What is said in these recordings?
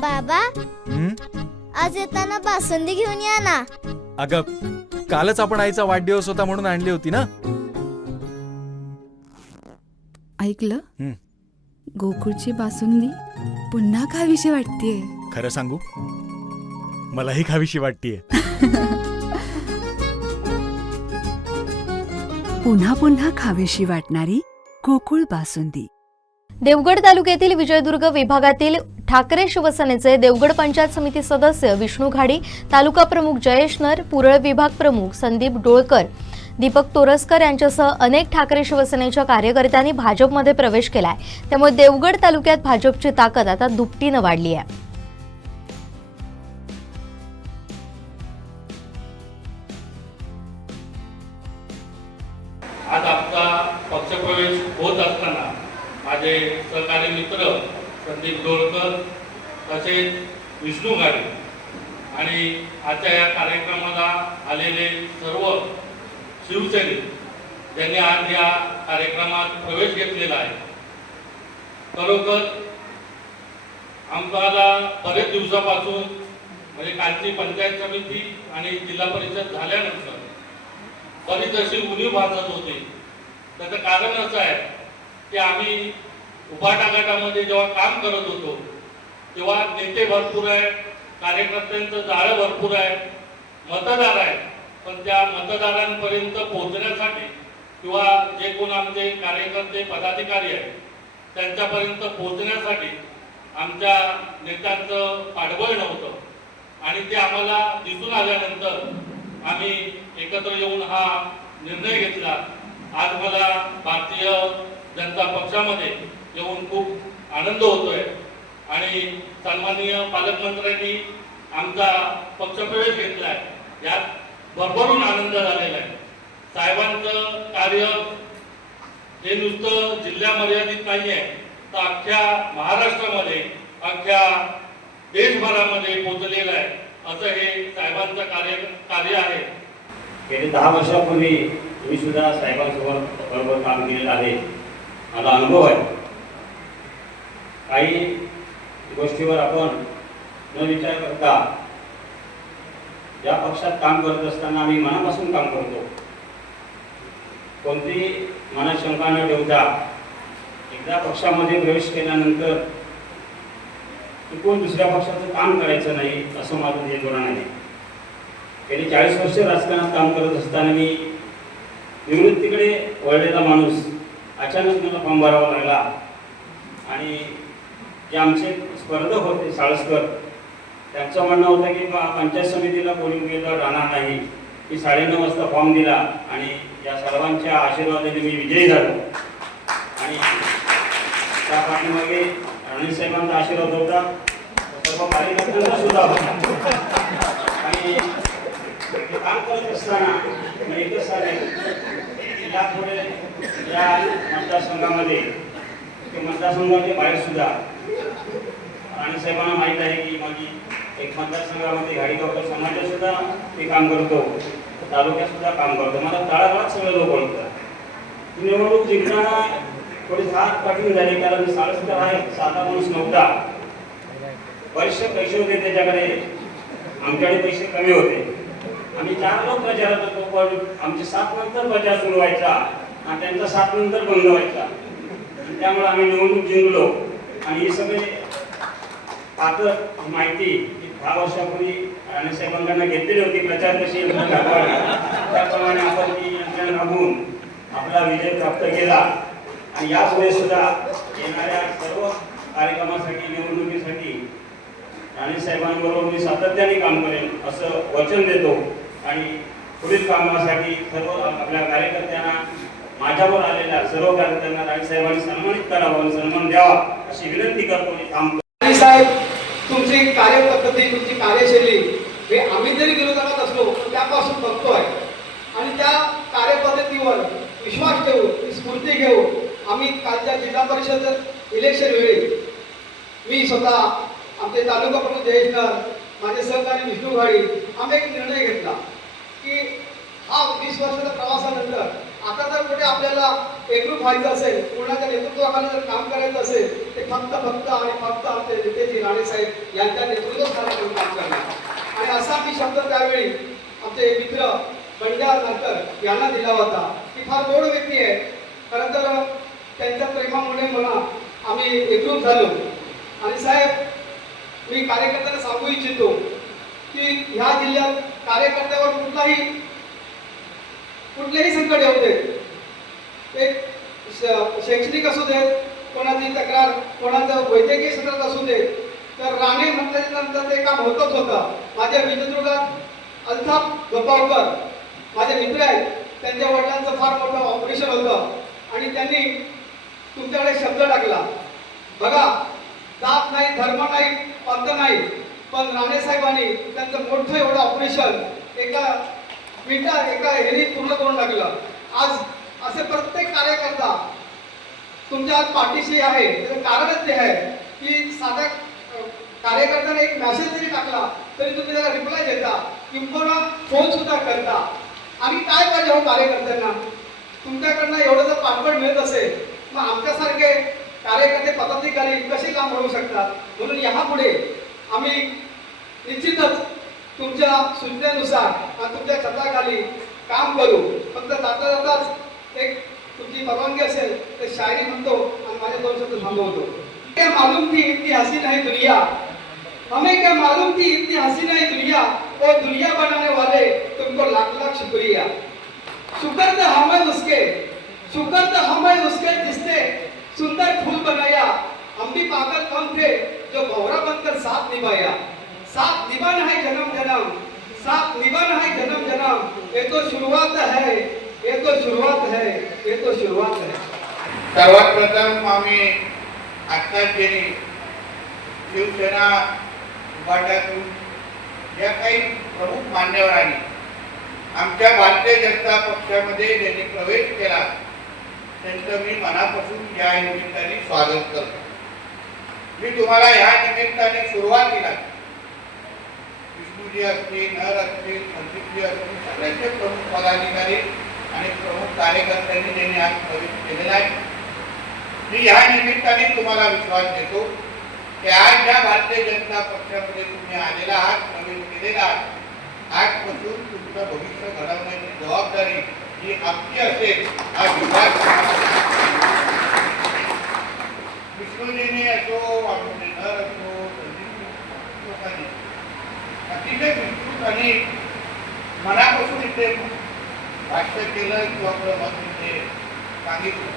बाबा, आज येताना बासुंदी घेऊन या ना. अगं, कालच आपण आईचा वाढदिवस होता म्हणून आणली होती ना. ऐकलं, गोकुळची बासुंदी पुन्हा खावीशी वाटतेय. खरं सांगू, मलाही खावीशी वाटतेय. पुन्हा पुन्हा खावीशी वाटणारी गोकुळ बासुंदी. देवगड तालुक्यातील विजयदुर्ग विभागातील ठाकरे शिवसेनेचे देवगड पंचायत समिती सदस्य विष्णू घाडी, तालुका प्रमुख जयेश नर, पुरळ विभाग प्रमुख संदीप डोळकर, दीपक तोरसकर यांच्यासह अनेक ठाकरे शिवसेनेच्या कार्यकर्त्यांनी भाजपमध्ये प्रवेश केलाय. त्यामुळे देवगड तालुक्यात भाजपची ताकद आता दुपटीनं वाढली आहे. आज आपला पक्षप्रवेश होत असताना माझे सहकारी मित्र संदीप डोळकर तसेच विष्णू घाडी आणि आजच्या या कार्यक्रमाला आलेले सर्व शिवसैनिक ज्यांनी आज या कार्यक्रमात प्रवेश घेतलेला आहे, खरोखर आम्हाला बरेच दिवसापासून म्हणजे कालची पंचायत समिती आणि जिल्हा परिषद झाल्यानंतर बरीच अशी उणीव भासत होती. त्याचं कारण असं आहे की आम्ही उभाटा गटामध्ये जेव्हा काम करत होतो तेव्हा नेते भरपूर आहे, कार्यकर्त्यांचं जाळं भरपूर आहे, मतदार आहे, पण त्या मतदारांपर्यंत पोहोचण्यासाठी किंवा जे कोण आमचे कार्यकर्ते पदाधिकारी आहेत त्यांच्यापर्यंत पोहोचण्यासाठी आमच्या नेत्यांचं पाठबळ नव्हतं आणि ते आम्हाला दिसून आल्यानंतर आम्ही एकत्र येऊन हा निर्णय घेतला. आज मला भारतीय जनता पक्षामध्ये येऊन खूप आनंद होतोय आणि सन्माननीय पालकमंत्र्यांनी आमचा पक्षप्रवेश घेतलाय, यात भरभरून आनंद झालेला आहे. साहेबांचं कार्य हे नुसतं जिल्हा मर्यादित नाही आहे, तर अख्ख्या महाराष्ट्रामध्ये अख्ख्या देशभरामध्ये पोहोचलेलं आहे. असं हे साहेबांचं कार्य आहे. गेली 10 वर्षापूर्वी मी सुद्धा साहेबांसोबत बरोबर काम केलेलं आहे. मला अनुभव आहे. काही गोष्टीवर आपण न विचार करता ज्या पक्षात काम करत असताना आम्ही मनापासून काम करतो, कोणती मनात शंका न ठेवता एकदा पक्षामध्ये प्रवेश केल्यानंतर कोण दुसऱ्या पक्षाचं काम करायचं नाही असं माझं हे धोरण आहे. गेली 40 वर्ष राजकारणात काम करत असताना मी निवृत्तीकडे वळलेला माणूस अचानक मला फॉर्म भरावा लागला आणि जे आमचे स्पर्धक होते साळसकर त्यांचं म्हणणं होतं की पंचायत समितीला कोणी उमेदवार राहणार नाही. मी 9:30 वाजता फॉर्म दिला आणि या सर्वांच्या आशीर्वादाने मी विजयी झालो आणि त्या पाठीमागे राणेसाहेबांचा आशीर्वाद होता, सर्व कार्यकर्त्यांचा सुद्धा होता. आणि काम करत असताना मी एकच सांगेन, यापुढे या मतदारसंघामध्ये मतदारसंघाच्या बाहेर सुद्धा राणेसाहेबांना माहीत आहे की माझी एक मतदारसंघामध्ये गाडीगावकर समाजात सुद्धा मी काम करतो, तालुक्यात सुद्धा काम करतो. मला तळागाळात सगळे लोक ओळखतात. निवडणूक जिंकताना थोडी हात कठीण झाली, कारण मी साळसकर आहे, साधा माणूस नव्हता. बरेचसे पैसे होते त्याच्याकडे, आमच्याकडे पैसे कमी होते. आम्ही 4 लोक प्रचारात होतो, पण आमचे 7 नंतर प्रचार सुरू व्हायचा आणि त्यांचा 7 नंतर बंद व्हायचा. त्यामुळे आम्ही निवडणूक जिंकलो आणि हे सगळे पात्र माहिती 10 वर्षापूर्वी राणेसाहेबांना घेतलेली होती. प्रचार कशी त्याप्रमाणे आपण ती यंत्रणा राबवून आपला विजय प्राप्त केला आणि यापुढे सुद्धा येणाऱ्या सर्व कार्यक्रमासाठी निवडणुकीसाठी राणेसाहेबांबरोबर मी सातत्याने काम करेन असं वचन देतो आणि पुढील कामासाठी सर्व आपल्या कार्यकर्त्यांना, माझ्यावर आलेल्या सर्व कार्यकर्त्यांना राणेसाहेबांनी सन्मानित करावं, सन्मान द्यावा अशी विनंती करतो आणि थांबतो. साहेब, तुमची कार्यपद्धती, तुमची कार्यशैली हे आम्ही जरी विरोधात असलो त्यापासून बघतोय आणि त्या कार्यपद्धतीवर विश्वास ठेवून, स्फूर्ती घेऊन आम्ही कालच्या जिल्हा परिषद इलेक्शन वेळी मी स्वतः, आमचे तालुका प्रमुख जयेश नर, माझे सहकारी विष्णू घाडी, आम्ही एक निर्णय घेतला की हा 20 वर्षाच्या प्रवासानंतर आता जर कुठे आपल्याला एकरूप व्हायचं असेल, कोणाच्या नेतृत्वाखाली जर काम करायचं असेल, ते फक्त आणि फक्त आमचे नितेशजी राणेसाहेब यांच्या नेतृत्वाखाली आपण काम करणार. आणि असा मी शब्द त्यावेळी आमचे मित्र बंड्या नारकर यांना दिला होता, की फार गोड व्यक्ती आहे. खरं तर त्यांच्या प्रेमामुळे मला आम्ही एकरूप झालो. आणि साहेब, मी कार्यकर्त्यांना सांगू इच्छितो की ह्या जिल्ह्यात कार्यकर्त्यावर कुठलेही संकट येऊ देत, एक शैक्षणिक असू देत, कोणाची तक्रार, कोणाचं वैद्यकीय क्षेत्रात असू देत, तर राणे म्हटल्यानंतर ते काम होतच होतं. माझ्या विजयदुर्गात अल्ताफ गोपाळकर माझे मित्र आहेत, त्यांच्या वडिलांचं फार मोठं ऑपरेशन होतं आणि त्यांनी तुमच्याकडे शब्द टाकला. बघा, जात नाही, धर्म नाही, पंथ नाही, पण राणेसाहेबांनी त्यांचं मोठं एवढं ऑपरेशन एका ह्यानी पूर्ण करून टाकलं. आज असे प्रत्येक कार्यकर्ता तुमच्या आज पाठीशी आहे. त्याचं कारणच ते आहे की साध्या कार्यकर्त्याने एक मेसेज जरी टाकला तरी तुम्ही त्याला रिप्लाय देता किंवा फोन सुद्धा करता. आणि काय पाहिजे हो कार्यकर्त्यांना? तुमच्याकडनं एवढं जर पाठबळ मिळत असेल, मग आमच्यासारखे कार्यकर्ते पदाधिकारी कसे काम करू शकतात? म्हणून यापुढे आम्ही निश्चितच तुमच्या सूचनेनुसार तुमच्या छत्राखाली काम करू. फक्त जाता जाताच एक तुमची परवानगी असेल तर शायरी म्हणतो आणि माझे 2 शब्द थांबवतो. क्या मालूम थी इतनी हसीन है दुनिया, हमें क्या मालूम थी इतनी हसीन है दुनिया, और दुनिया बनाने वाले तुमको लाख लाख शुक्रिया. शुक्र तो हमें उसके जिसने सुंदर फूल बनाया. हम भी पागल कम थे जो भौरा बनकर साथ निभाया. साथ निभाना है जन्म जन्म, साथ निभाना है जन्म जन्म. ये तो शुरुआत है, ये तो शुरुआत है, ये तो शुरुआत है. सर्वात प्रथम आम्ही आता जे शिवसेना उभाट्यातून ज्या काही प्रमुख मान्यवरांनी आमच्या भारतीय जनता पक्षामध्ये ज्यांनी प्रवेश केला त्यांचं मी मनापासून या निमित्ताने स्वागत करतो. मी तुम्हाला या निमित्ताने सुरुवातीला विष्णूजी असतील, नर असतील, संदीपजी असतील, सगळ्यांचे प्रमुख पदाधिकारी आणि प्रमुख कार्यकर्त्यांनी ज्यांनी आज प्रवेश केलेला आहे, मी या निमित्ताने तुम्हाला विश्वास देतो की आज ज्या भारतीय जनता पक्षामध्ये तुम्ही आलेला आहात, प्रवेश केलेला आहात, आजपासून तुमचं भविष्य घडवण्याची जबाबदारी ही आमची असेल हा विश्वास. विष्णूजीने असो, नर असो, लोकांनी अतिशय विस्तृत आणि मनापासून इथे भाष्य केलं किंवा आपलं मत इथे सांगितलं.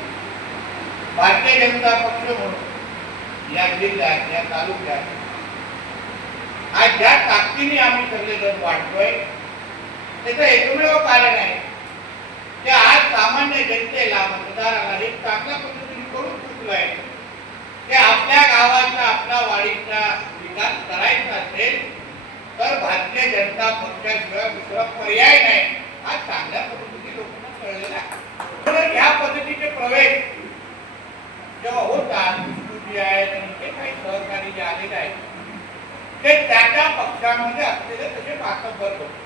भारतीय जनता पक्ष म्हणून या जिल्ह्यात, या तालुक्यात आज ज्या ताकदीने आम्ही सगळे जण वाटतोय त्याचं एकमेव कारण आहे की आज सामान्य जनतेला, मतदाराला हे चांगल्या पद्धतीने करून चुकलंय की आपल्या गावाचा, आपल्या वाडीचा विकास करायचा असेल तर भारतीय जनता पक्षाशिवाय दुसरा पर्याय नाही हा चांगल्या पद्धतीने लोकांना कळलेला आहे. तर या पद्धतीचे प्रवेश जेव्हा होतात, विष्णूजी आहेत आणि जे काही सहकारी जे आलेले आहेत ते त्या पक्षामध्ये असलेले तसे मातब्बर होते.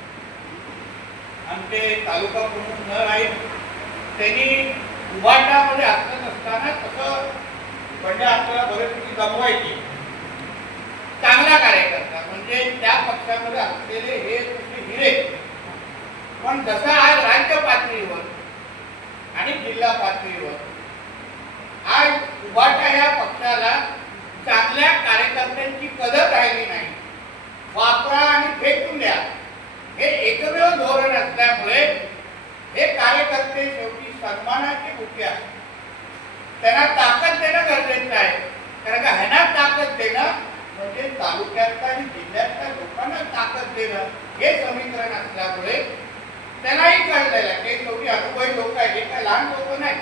आमचे तालुका प्रमुख नर आहेत, त्यांनी उभाटामध्ये असत नसताना तसं म्हणजे आपल्याला बरेचपैकी जमवायची. चांगला कार्यकर्ता म्हणजे त्या पक्षामध्ये असलेले हे तसे हिरे. पण जसं आज राज्य पातळीवर आणि जिल्हा पातळीवर आज उभाटा या पक्षाला चांगल्या कार्यकर्त्यांची कदर राहिली नाही. वापरा आणि फेकून द्या हे एकमेव धोरण असल्यामुळे हे कार्यकर्ते शेवटी सन्मानाची भूकी असतात. त्यांना ताकद देणं गरजेचं आहे. कारण का ह्यांना ताकद देणं म्हणजे तालुक्यातल्या आणि जिल्ह्यातल्या लोकांना ताकद देणं हे समीकरण असल्यामुळे त्यांनाही कळलेलं आहे की शेवटी अनुभवी लोक आहेत, हे काय लहान लोक नाही.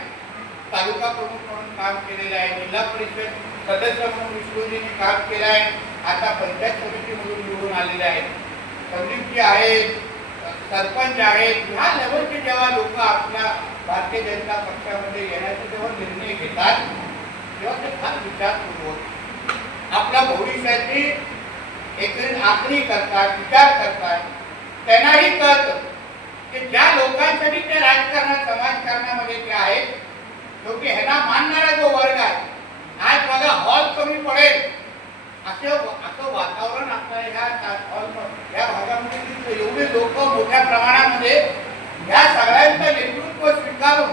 तालुका प्रमुख म्हणून काम केलेलं आहे, जिल्हा परिषद सदस्य म्हणून विष्णूजींनी काम केलं आहे, आता पंचायत समिती म्हणून निवडून आलेले आहेत, संदीपजी आहेत, सरपंच आहेत. ह्या लेवलचे जेव्हा लोक आपल्या भारतीय जनता पक्षामध्ये येण्याचे जेव्हा निर्णय घेतात तेव्हा ते फार विचारपूर्वक आपल्या भविष्याची एक आखणी करतात, विचार करतात. त्यांनाही कळतं की ज्या लोकांसाठी ते राजकारणात, समाजकारणामध्ये ते आहेत शेवटी ह्यांना मानणारा जो वर्ग आहे, आज बघा हॉल कमी पडेल असं वातावरण आपल्या ह्या भागामध्ये दिसतं. एवढे लोक मोठ्या प्रमाणामध्ये या सगळ्यांचं नेतृत्व स्वीकारून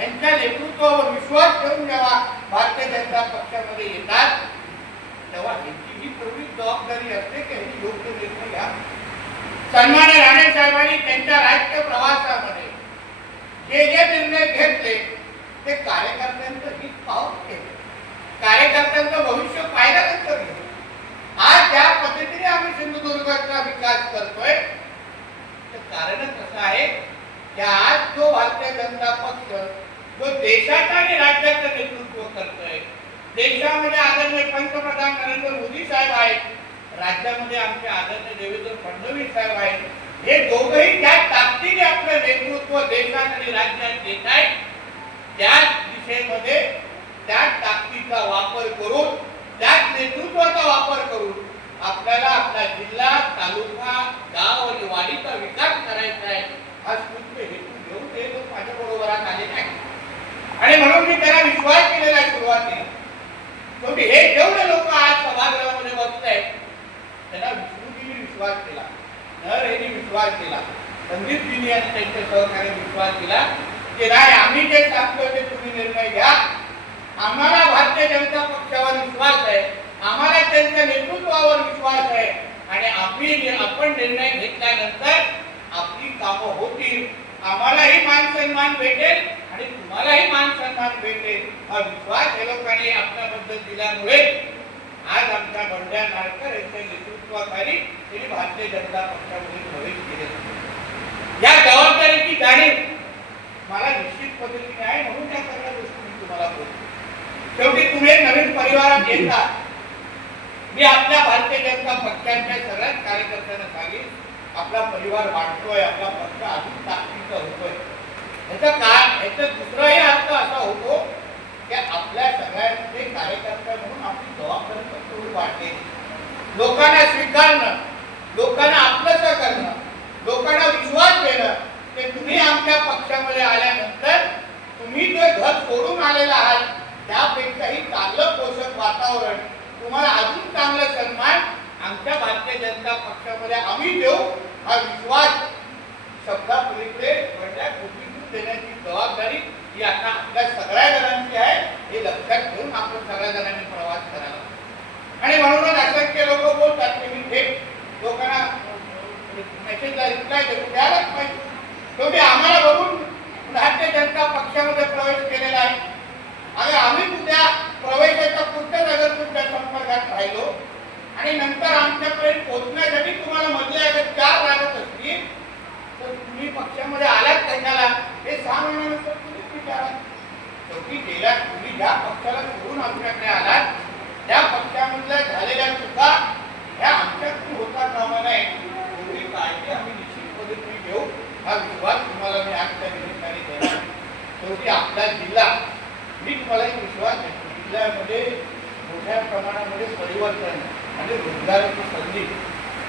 यांच्या नेतृत्वावर विश्वास ठेवून जेव्हा भारतीय जनता पक्षामध्ये येतात तेव्हा ह्यांची ही पूर्वी जबाबदारी असते की ह्यांनी योग्य निर्णय घ्या. सन्माननीय राणे साहेबांनी त्यांच्या राजकीय प्रवासामध्ये जे जे निर्णय घेतले ते कार्यकर्त्यांचं हित पाहून केले, कार्यकर्त्यांचं भविष्य पाहिल्यानंतर घेतलं. आज ज्या पद्धतीने आम्ही सिंधुदुर्गाचा विकास करतोय तर कारणच असं आहे की आज जो भारतीय जनता पक्ष जो देशाचं आणि राज्याचं नेतृत्व करतोय, देशामध्ये आदरणीय पंतप्रधान नरेंद्र मोदी साहेब आहेत, राज्यामध्ये आमचे आदरणीय देवेंद्र फडणवीस साहेब आहेत, हे दोघंही ज्या ताकदीने आपलं नेतृत्व देशात आणि राज्यात देत आहेत त्याच दिशेमध्ये त्याच ताकदीचा वापर करून त्याच नेतृत्वाचा वापर करून आपल्याला आपला जिल्हा, तालुका, गाव आणि वाडीचा विकास करायचा आहे हा सूत्र हेतू घेऊन ते लोक माझ्या बरोबर आले नाही. आणि म्हणून मी त्याला विश्वास केलेला आहे सुरुवातीला. शेवटी हे जेवढे लोक आज सभागृहामध्ये बसत आहेत त्यांना विष्णूजींनी विश्वास केला, नर विश्वास केला, संदीपजींनी आणि त्यांच्या सहकार्याने विश्वास केला की नाही आम्ही जे सांगतो ते तुम्ही निर्णय घ्या. आम्हाला भारतीय जनता पक्षावर विश्वास आहे, आम्हाला त्यांच्या नेतृत्वावर विश्वास आहे आणि आपण निर्णय घेतल्यानंतर आपली कामं होतील, आम्हालाही मान सन्मान भेटेल आणि तुम्हालाही मान सन्मान भेटेल हा विश्वास या लोकांनी आपल्याबद्दल दिल्यामुळे आज आमच्या बंड्या नाडकर यांच्या नेतृत्वाखाली त्यांनी भारतीय जनता पक्षामध्ये प्रवेश केले. या जबाबदारीची जाणीव मला निश्चित पद्धतीने आहे, म्हणून त्या सगळ्या गोष्टी मी तुम्हाला बोलतो. शेवटी तुम्ही नवीन परिवारात येता. मी आपल्या भारतीय जनता पक्षाच्या सगळ्याच कार्यकर्त्यांना सांगेन आपला परिवार वाढतोय, आपला पक्ष अजून ताकदीचा होतोय. याचा दुसराही अर्थ असा होतो की आपल्या सगळ्यांचे कार्यकर्ते म्हणून आपली जबाबदारी थोडी वाढते. लोकांना स्वीकारणं, लोकांना आपलंसं करणं, लोकांना विश्वास देणं की तुम्ही आमच्या पक्षामध्ये आल्यानंतर तुम्ही जे घर सोडून आलेला आहात त्यापेक्षाही चांगलं पोषक वातावरण, तुम्हाला अजून चांगला सन्मान आमच्या भारतीय जनता पक्षामध्ये आम्ही देऊ हा विश्वास शब्दापलीकडे देण्याची जबाबदारी ही आता आपल्या सगळ्या जणांची आहे हे लक्षात घेऊन आपण सगळ्या जणांनी प्रवास करावा. आणि म्हणूनच असंख्य लोक बोलतात की मी थेट लोकांना मेसेजला रिप्लाय देतो द्यायलाच पाहिजे. शेवटी आम्हाला बघून भारतीय जनता पक्षामध्ये प्रवेश केलेला आहे. अगर आम्ही तुझ्या प्रवेशाच्या पुढच्याच अगर तुमच्या संपर्कात राहिलो आणि नंतर आमच्यापर्यंत पोहोचण्यासाठी तुम्हाला मधले अगर 4 लागत असतील तर तुम्ही पक्षामध्ये आलात कशाला हे 6 महिन्यानंतर तुम्हीच विचारा. शेवटी गेल्या तुम्ही ज्या पक्षाला सोडून आमच्याकडे आलात त्या पक्षामधल्या झालेल्या चुका ह्या आमच्याकडून होता कामा नये एवढी काळजी आम्ही निश्चित पद्धतीने घेऊ हा विश्वास तुम्हाला मी आजच्या निमित्ताने देणार. शेवटी आपला जिल्हा मी तुम्हाला एक विश्वास देतो जिल्ह्यामध्ये मोठ्या प्रमाणामध्ये परिवर्तन आणि रोजगाराची संधी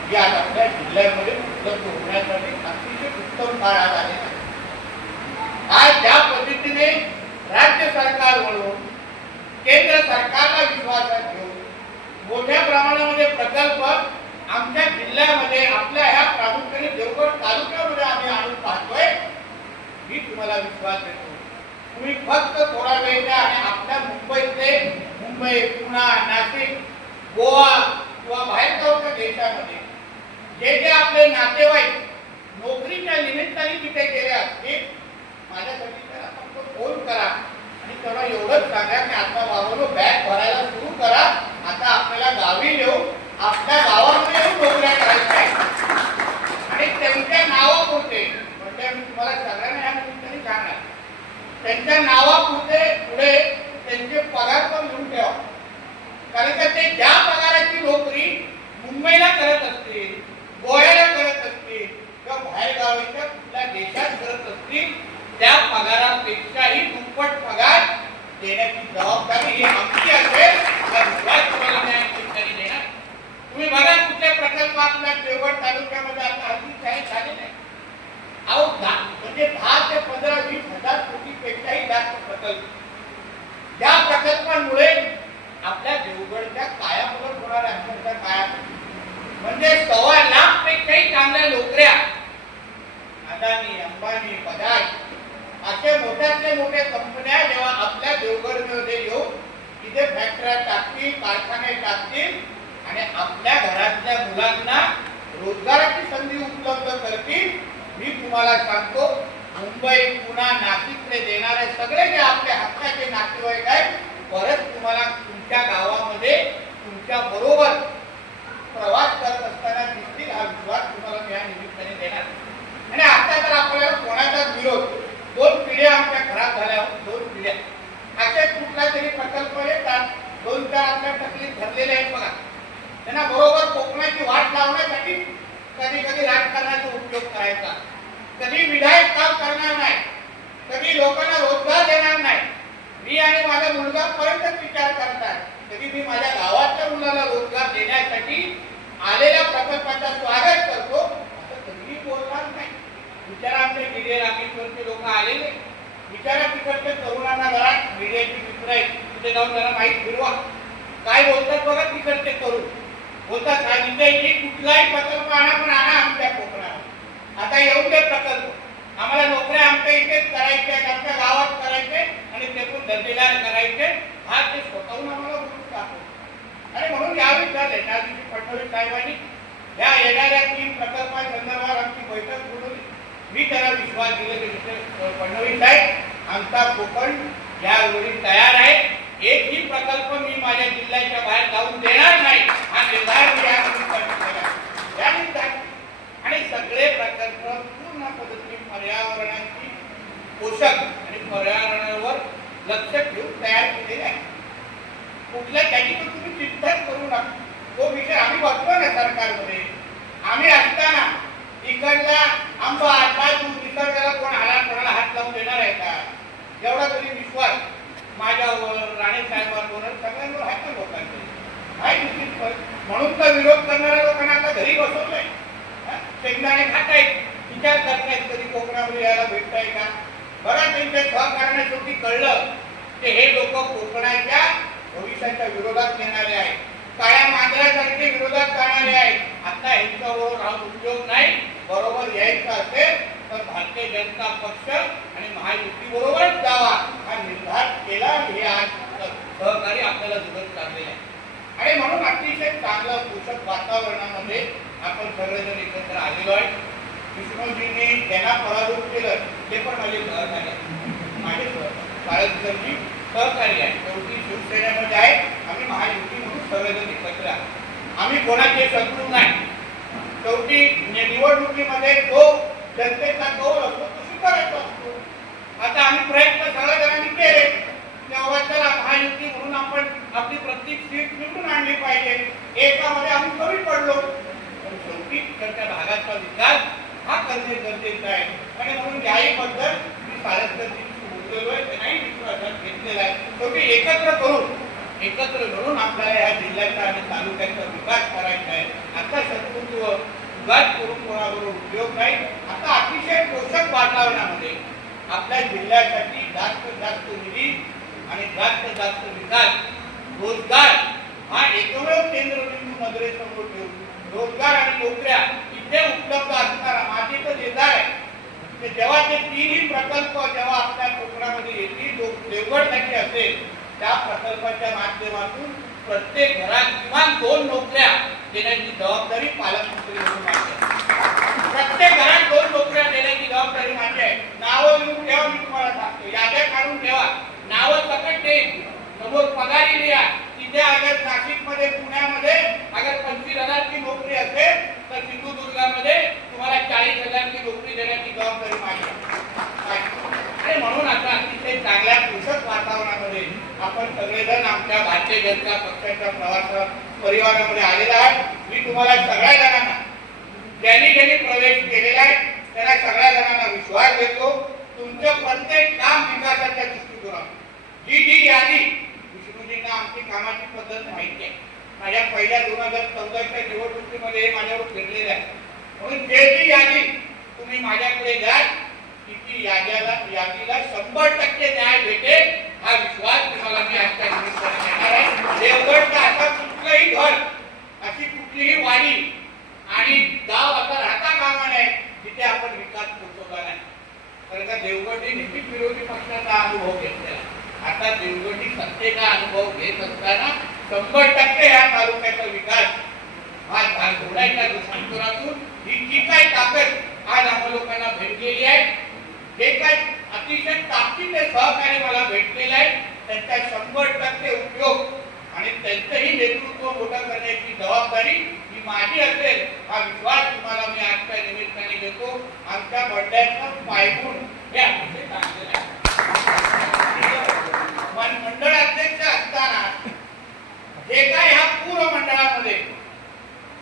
ही आज आपल्या जिल्ह्यामध्ये उपलब्ध होण्यासाठी अतिशय उत्तम काळ आज आलेला आहे. आज ज्या पद्धतीने राज्य सरकार म्हणून केंद्र सरकारला विश्वासात घेऊन मोठ्या प्रमाणामध्ये प्रकल्प आमच्या जिल्ह्यामध्ये आपल्या ह्या प्रामुख्याने देवगड तालुक्यामध्ये आम्ही आणून पाहतोय मी तुम्हाला विश्वास देतो. तुम्ही फक्त थोडा वेळ द्या आणि आपल्या मुंबई, पुणे, नाशिक, गोवा किंवा बाहेरगावच्या देशामध्ये जे आपले नातेवाईक नोकरीच्या निमित्ताने तिथे गेले असतील माझ्यासाठी त्याला फक्त फोन करा आणि त्याला एवढंच सांगा की आता बाबांनो बॅग भरायला सुरू करा. आता आपल्याला गावी येऊ आपल्या गावामध्ये येऊन नोकऱ्या करायच्या आहेत आणि त्यांच्या नावापुरते म्हणजे मी तुम्हाला सगळ्यांना या निमित्ताने सांगणार त्यांच्या नावापुरते पुढे त्यांचे पगार पण लिहून ठेवा. कारण का ते ज्या पगाराची नोकरी मुंबईला करत असतील, गोव्याला करत असतील किंवा बाहेर गावाच्या कुठल्या देशात करत असतील त्या पगारापेक्षाही दुप्पट पगार देण्याची जबाबदारी ही आमची असेल हा विश्वास तुम्हाला मी ठिकाणी देणार. तुम्ही बघा कुठले प्रकल्प आपल्या देवगड तालुक्यामध्ये आता अतिशय झाले नाही. अहो म्हणजे 10 ते 15-20 हजार कोटीपेक्षाही जास्त प्रकल्प, ज्या प्रकल्पांमुळे आपल्या देवगडच्या कायापालट होणार आहे. अक्षरशः कायापालट म्हणजे 1.25 लाख पेक्षाही चांगल्या नोकऱ्या अदानी, अंबानी, बजाज असे मोठ्यातले मोठे कंपन्या जेव्हा आपल्या देवगडमध्ये येऊन तिथे फॅक्टऱ्या टाकतील, कारखाने टाकतील आणि आपल्या घरातल्या मुलांना रोजगाराची संधी उपलब्ध करतील. मी तुम्हाला सांगतो, मुंबई, पुणे, नाशिककडे देणारे सगळे जे आपले हक्काचे नातेवाईक आहेत परत तुम्हाला तुमच्या गावामध्ये तुमच्या बरोबर प्रवास करत असताना दिसतील. हा विश्वास तुम्हाला मी या निमित्ताने देणार. आणि आता तर आपल्याला कोणाचाच विरोध, 2 पिढ्या आमच्या घरात झाल्या, 2 पिढ्या असे कुठला तरी प्रकल्प येतात, 2-4 आपल्या तकलीफ धरलेले आहेत बघा. त्यांना बरोबर कोकणाची वाट लावण्यासाठी कधी कधी राजकारणाचा उपयोग करायचा, कधी विधायक काम करणार नाही, कधी लोकांना रोजगार देणार नाही. मी आणि माझा मुलगा पर्यंत विचार करतात, कधी मी माझ्या गावातल्या मुलाला रोजगार देण्यासाठी आलेल्या प्रकल्पाचं स्वागत करतो असं कधीही बोलणार नाही. विचारा आमचे गिरिय रामेश्वरचे लोक आलेले, विचारा तिकडच्या तरुणांना जरा मीडियाची मित्र आहेत तिथे जाऊन जरा माहीत फिरवा, काय बोलतात बघा तिकडचे तरुण. बोलतात सांगितलंय की कुठलाही प्रकल्प आणा पण आणा आमच्या कोकणात. आता येऊन दे प्रकल्प, आम्हाला नोकऱ्या आमच्या इथेच करायच्या, आमच्या गावात करायचे आणि त्यातून धंदेदार करायचे. हा ते स्वतःहून आम्हाला बोलून टाकतो. आणि म्हणून यावेळी झाले त्या दिवशी फडणवीस साहेबांनी या येणाऱ्या 3 प्रकल्पांसंदर्भात आमची बैठक बोलवली. मी त्याला विश्वास दिला की फडणवीस साहेब आमचा कोकण यावेळी तयार आहे, एकही प्रकल्प मी माझ्या जिल्ह्याच्या बाहेर जाऊन देणार नाही हा निर्धार मी या निमित्ताने. आणि सगळे प्रकल्प पूर्ण पद्धतीने पर्यावरणाची पोषक आणि पर्यावरणावर लक्ष ठेवून तयार केलेले आहे. कुठल्या त्याची पण तुम्ही चिंताच करू नका. तो विषय आम्ही बघतो ना सरकारमध्ये, आम्ही असताना इकडला आंबा काजू निसर्गाला कोण कोणाला हात लावून देणार आहे का? एवढा तरी विश्वास माझ्यावर, राणे साहेबांवर, सगळ्यांवर आहे का लोकांचे? म्हणून तर विरोध करणाऱ्या लोकांना आता घरी बसवलंय, शेंगदाणे खातायत, विचार करतायत कधी कोकणामध्ये यायला भेटताय का. बघा त्यांच्या सहकार्याने शेवटी कळलं की हे लोक कोकणाच्या भविष्याच्या विरोधात येणारे आहेत, काळ्या मांजरासारखे विरोधात जाणारे आहेत. आता यांच्याबरोबर राहून उपयोग नाही. बरोबर यायचं असेल तर भारतीय जनता पक्ष आणि महायुती बरोबरच जावा हा निर्धार केला. हे आज सहकारी आपल्याला जुगत चाललेलं आहे. आणि म्हणून अतिशय चांगलं पोषक वातावरणामध्ये आपण सगळेजण एकत्र आलेलो आहे. विष्णूजींनी त्यांना पराभूत केलं ते पण माझे सहकारी आहे, माझे साळसकरजी सहकारी आहे. शेवटी शिवसेनेमध्ये आहे, आम्ही महायुती म्हणून सगळेजण एकत्र आहे. आम्ही कोणाचे शत्रू नाही. शेवटी निवडणुकीमध्ये जो जनतेचा कौल असतो तो स्वीकारायचा असतो. आता आम्ही प्रयत्न सगळ्या जणांनी केले, तेव्हा त्याला महायुती म्हणून आपण आपली प्रत्येक सीट निवडून आणली पाहिजे. एकामध्ये आम्ही कमी पडलो, पण शेवटी तिकडच्या भागाचा विकास हा करणे गरजेचं आहे. आणि म्हणून याही पद्धत मी साळसकरजींशी बोललेलो आहे, त्यांनाही विश्वासात घेतलेला आहे. शेवटी एकत्र मिळून आपल्याला या जिल्ह्याचा आणि तालुक्याचा विकास करायचा आहे. आता शत्रुत्व उगाच करून कोणाबरोबर उपयोग नाही. आता अतिशय पोषक वातावरणामध्ये आपल्या जिल्ह्यासाठी जास्त निधी आणि जास्त विकास, रोजगार हा एकमेव केंद्रबिंदू नजरेसमोर ठेवून रोजगार आणि नोकऱ्या इथे उपलब्ध असणारा माझी तर देणार आहे. जेव्हा ते 3ही प्रकल्प जेव्हा आपल्या कोकणामध्ये येतील, देवगडसाठी असेल, त्या प्रकल्पाच्या माध्यमातून प्रत्येक घरात किमान 2 नोकऱ्या देण्याची जबाबदारी पालकमंत्री म्हणून माझी आहे. प्रत्येक घरात 2 नोकऱ्या देण्याची जबाबदारी माझी आहे. नावं लिहून ठेवा, मी तुम्हाला सांगतो, याद्या काढून ठेवा, नावं सकट देईन, समोर पगारी लिहा. तिथे अगर नाशिकमध्ये, पुण्यामध्ये अगर 25,000ची नोकरी असेल तर सिंधुदुर्गामध्ये तुम्हाला 40,000ची नोकरी देण्याची जबाबदारी माझी आहे. आणि म्हणून आता अतिशय चांगल्या पोषक वातावरणामध्ये आपण सगळेजण आमच्या भारतीय जनता पक्षाच्या प्रवास परिवारामध्ये आलेला आहे. मी तुम्हाला सगळ्या जणांना ज्यांनी प्रवेश केलेला आहे त्यांना सगळ्या जणांना विश्वास देतो, तुमचं प्रत्येक काम विकासाच्या दृष्टिकोनातून जी यादी विष्णूजींना आमची कामाची पद्धत माहिती आहे. माझ्या पहिल्या 2014च्या निवडणुकीमध्ये माझ्यावर फिरलेल्या आहे. म्हणून जी यादी तुम्ही माझ्याकडे द्याल की ती यादीला 100% न्याय भेटेल हा विश्वास तुम्हाला मी आजच्या निमित्ताने देणार आहे. देवगडचं आता कुठलंही घर, अशी कुठलीही वाडी आणि गाव आता राहता कामा नये जिथे आपण विकास पोहोचवला नाही. कारण का देवगडने नेहमीच विरोधी पक्षाचा अनुभव घेतलेला. आता देवगडनी सत्तेचा अनुभव घेत असताना 100% या तालुक्याचा विकास हा घोडाच्या दृष्टिकोनातून ही जी काय ताकद आज आम्हा लोकांना भेटलेली आहे, जे काय अतिशय ताकदीचे सहकार्य मला भेटलेलं आहे, त्यांचा 100% उपयोग आणि त्यांचंही नेतृत्व मोठं करण्याची जबाबदारी ही माझी असेल हा विश्वास तुम्हाला मी आजच्या निमित्ताने देतो. आमच्या बंड्याचं पायगुण हे अतिशय चांगले आहे. मंडळ अध्यक्ष असताना जे काय ह्या पूर्व मंडळामध्ये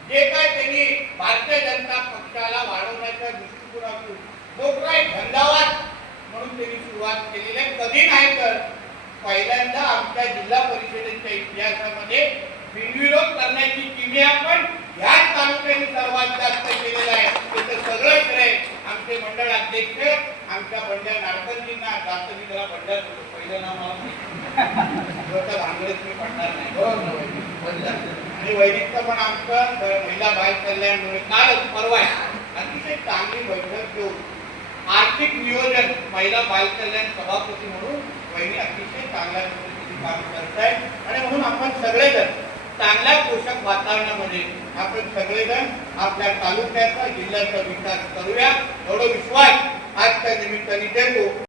जे काय त्यांनी भारतीय जनता पक्षाला वाढवण्याच्या दृष्टिकोनातून जो काय झंझावात म्हणून त्यांनी सुरुवात केलेली आहे, कधी नाही तर पहिल्यांदा आमच्या जिल्हा परिषदेच्या इतिहासामध्ये बिनविरोध करण्याची किमया पण ह्याच तालुक्याने सर्वात जास्त केलेलं आहे. त्याचं सगळं श्रेय आमचे मंडळ अध्यक्ष आमच्या बंड्या नाडकर्जींना जास्त. मी जरा बंड्यात होतो, पहिलं नाव मला भांगडच मी पडणार नाही. आणि वैदिकचं पण आमचं महिला बाल कल्याण कालच परवा अतिशय चांगली बैठक घेऊन आर्थिक नियोजन महिला बाल कल्याण सभापती म्हणून वहिनी अतिशय चांगल्या पद्धतीने काम करत आहे. आणि म्हणून आपण सगळेजण चांगल्या पोषक वातावरणामध्ये आपण सगळेजण आपल्या तालुक्याचा जिल्ह्याचा विकास करूया एवढा विश्वास आजच्या निमित्ताने देतो.